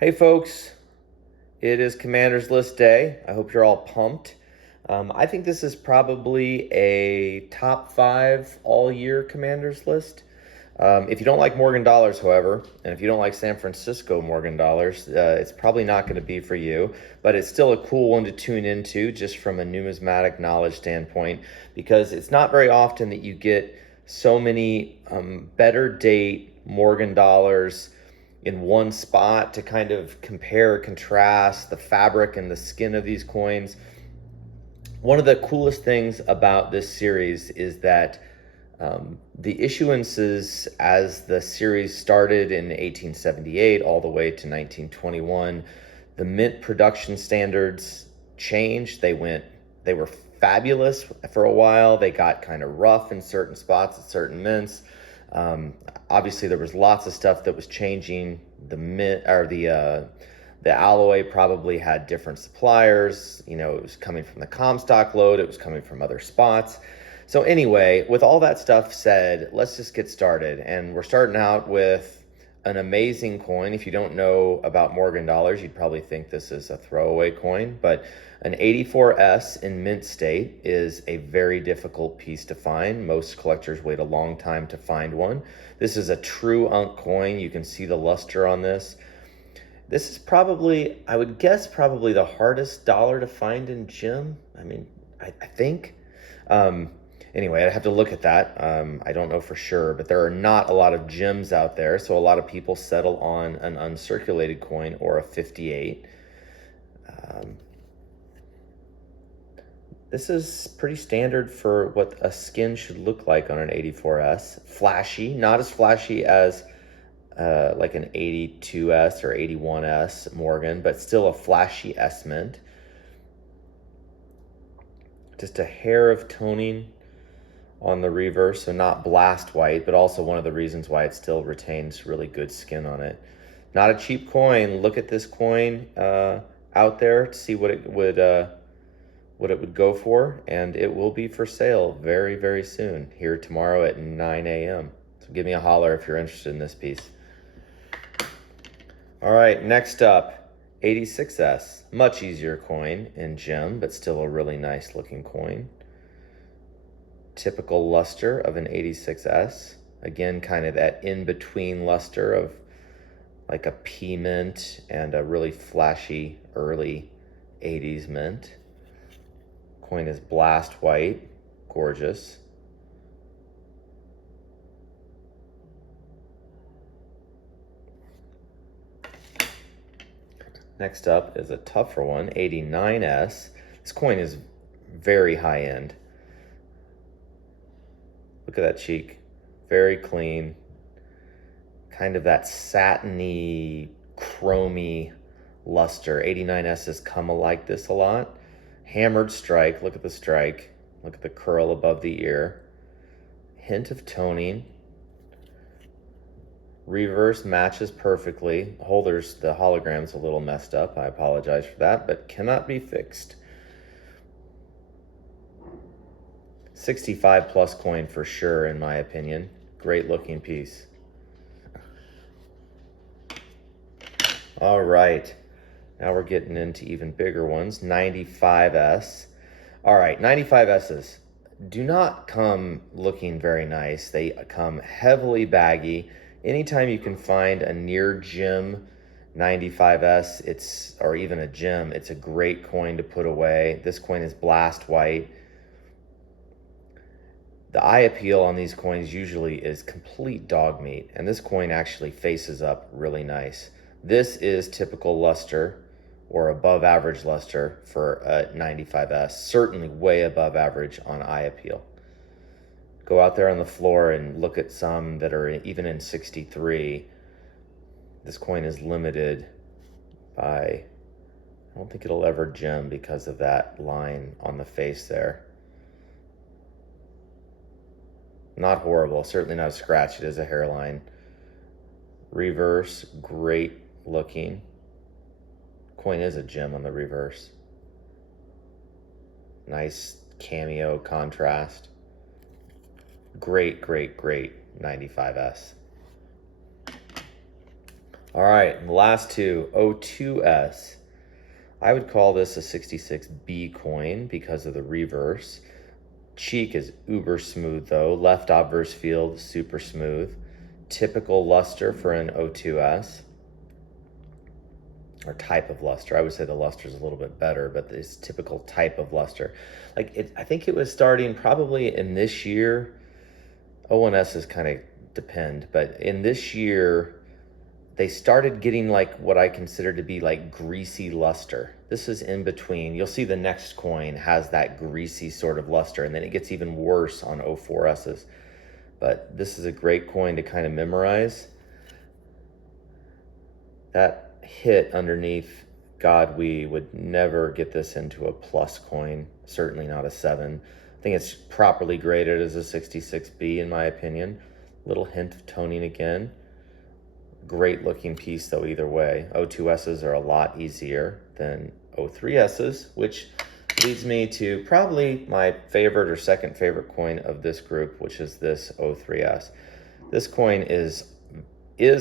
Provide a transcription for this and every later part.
Hey folks, it is Commander's List Day. I hope you're all pumped. I think this is probably a top 5 all-year Commander's List. If you don't like Morgan dollars, however, and if you don't like San Francisco Morgan dollars, it's probably not going to be for you, but it's still a cool one to tune into just from a numismatic knowledge standpoint, because it's not very often that you get so many better date Morgan dollars in one spot to kind of compare, contrast the fabric and the skin of these coins. One of the coolest things about this series is that the issuances as the series started in 1878 all the way to 1921, the mint production standards changed. They were fabulous for a while. They got kind of rough in certain spots at certain mints. Obviously, there was lots of stuff that was changing. The mint or the alloy probably had different suppliers. You know, it was coming from the Comstock load. It was coming from other spots. So anyway, with all that stuff said, let's just get started. And we're starting out with an amazing coin. If you don't know about Morgan dollars, you'd probably think this is a throwaway coin, but an 84S in mint state is a very difficult piece to find. Most collectors wait a long time to find one. This is a true Unk coin. You can see the luster on this. This is probably, I would guess, probably the hardest dollar to find in gem. I mean, I think. Anyway, I'd have to look at that. I don't know for sure, but there are not a lot of gems out there, so a lot of people settle on an uncirculated coin or a 58. This is pretty standard for what a skin should look like on an 84S. Flashy, not as flashy as like an 82S or 81S Morgan, but still a flashy S mint. Just a hair of toning on the reverse, so not blast white, but also one of the reasons why it still retains really good skin on it. Not a cheap coin. Look at this coin out there to see what it would go for, and it will be for sale very, very soon, here tomorrow at 9 a.m. So give me a holler if you're interested in this piece. All right, next up, 86S. Much easier coin in gem, but still a really nice looking coin. Typical luster of an 86S. Again, kind of that in-between luster of like a P mint and a really flashy early 80s mint. Coin is blast white, gorgeous. Next up is a tougher one, 89S. This coin is very high end. Look at that cheek, very clean. Kind of that satiny, chromy luster. 89S's come like this a lot. Hammered strike, look at the strike. Look at the curl above the ear. Hint of toning. Reverse matches perfectly. The hologram's a little messed up. I apologize for that, but cannot be fixed. 65 plus coin for sure, in my opinion. Great looking piece. All right, now we're getting into even bigger ones. 95S. All right, 95S's do not come looking very nice. They come heavily baggy. Anytime you can find a near gem 95S, or even a gem, it's a great coin to put away. This coin is blast white. The eye appeal on these coins usually is complete dog meat, and this coin actually faces up really nice. This is typical luster or above average luster for a 95S, certainly way above average on eye appeal. Go out there on the floor and look at some that are even in 63. This coin is limited by, I don't think it'll ever gem because of that line on the face there. Not horrible, certainly not a scratch. It is a hairline. Reverse, great looking. Coin is a gem on the reverse. Nice cameo contrast. Great, great, great 95S. All right, and the last two, O2S. I would call this a 66B coin because of the reverse. Cheek is uber smooth though. Left obverse field, super smooth. Typical luster for an O2S. Or type of luster. I would say the luster is a little bit better, but this typical type of luster. I think it was starting probably in this year. O1S's kind of depend, but in this year, they started getting like what I consider to be like greasy luster. This is in between. You'll see the next coin has that greasy sort of luster, and then it gets even worse on O4S's. But this is a great coin to kind of memorize. That hit underneath, God, we would never get this into a plus coin, certainly not a 7. I think it's properly graded as a 66B in my opinion. Little hint of toning again. Great looking piece though either way. O2S's are a lot easier than O3S's, which leads me to probably my favorite or second favorite coin of this group, which is this O3S. This coin is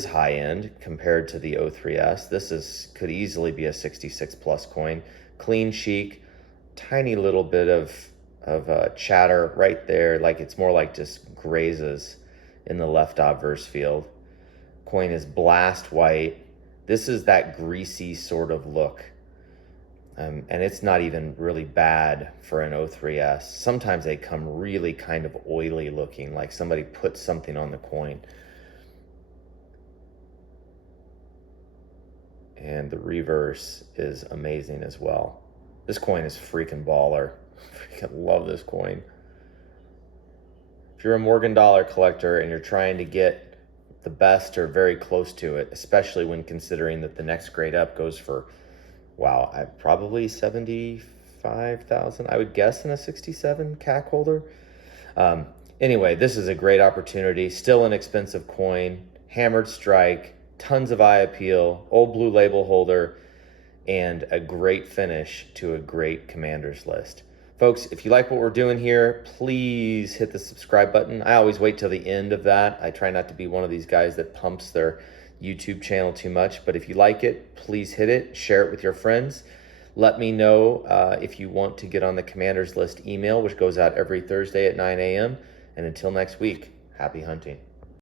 high end compared to the O3S. This could easily be a 66 plus coin. Clean cheek, tiny little bit of chatter right there, like it's more like just grazes in the left obverse field. Coin is blast white. This is that greasy sort of look. And it's not even really bad for an O3S. Sometimes they come really kind of oily looking, like somebody put something on the coin. And the reverse is amazing as well. This coin is freaking baller. Freaking love this coin. If you're a Morgan dollar collector and you're trying to get the best or very close to it, especially when considering that the next grade up goes for, wow, probably 75,000, I would guess, in a 67 CAC holder. Anyway, this is a great opportunity. Still an expensive coin, hammered strike, tons of eye appeal, old blue label holder, and a great finish to a great Commanders list. Folks, if you like what we're doing here, please hit the subscribe button. I always wait till the end of that. I try not to be one of these guys that pumps their YouTube channel too much, but if you like it, please hit it, share it with your friends. Let me know if you want to get on the Commanders List email, which goes out every Thursday at 9 a.m. And until next week, happy hunting.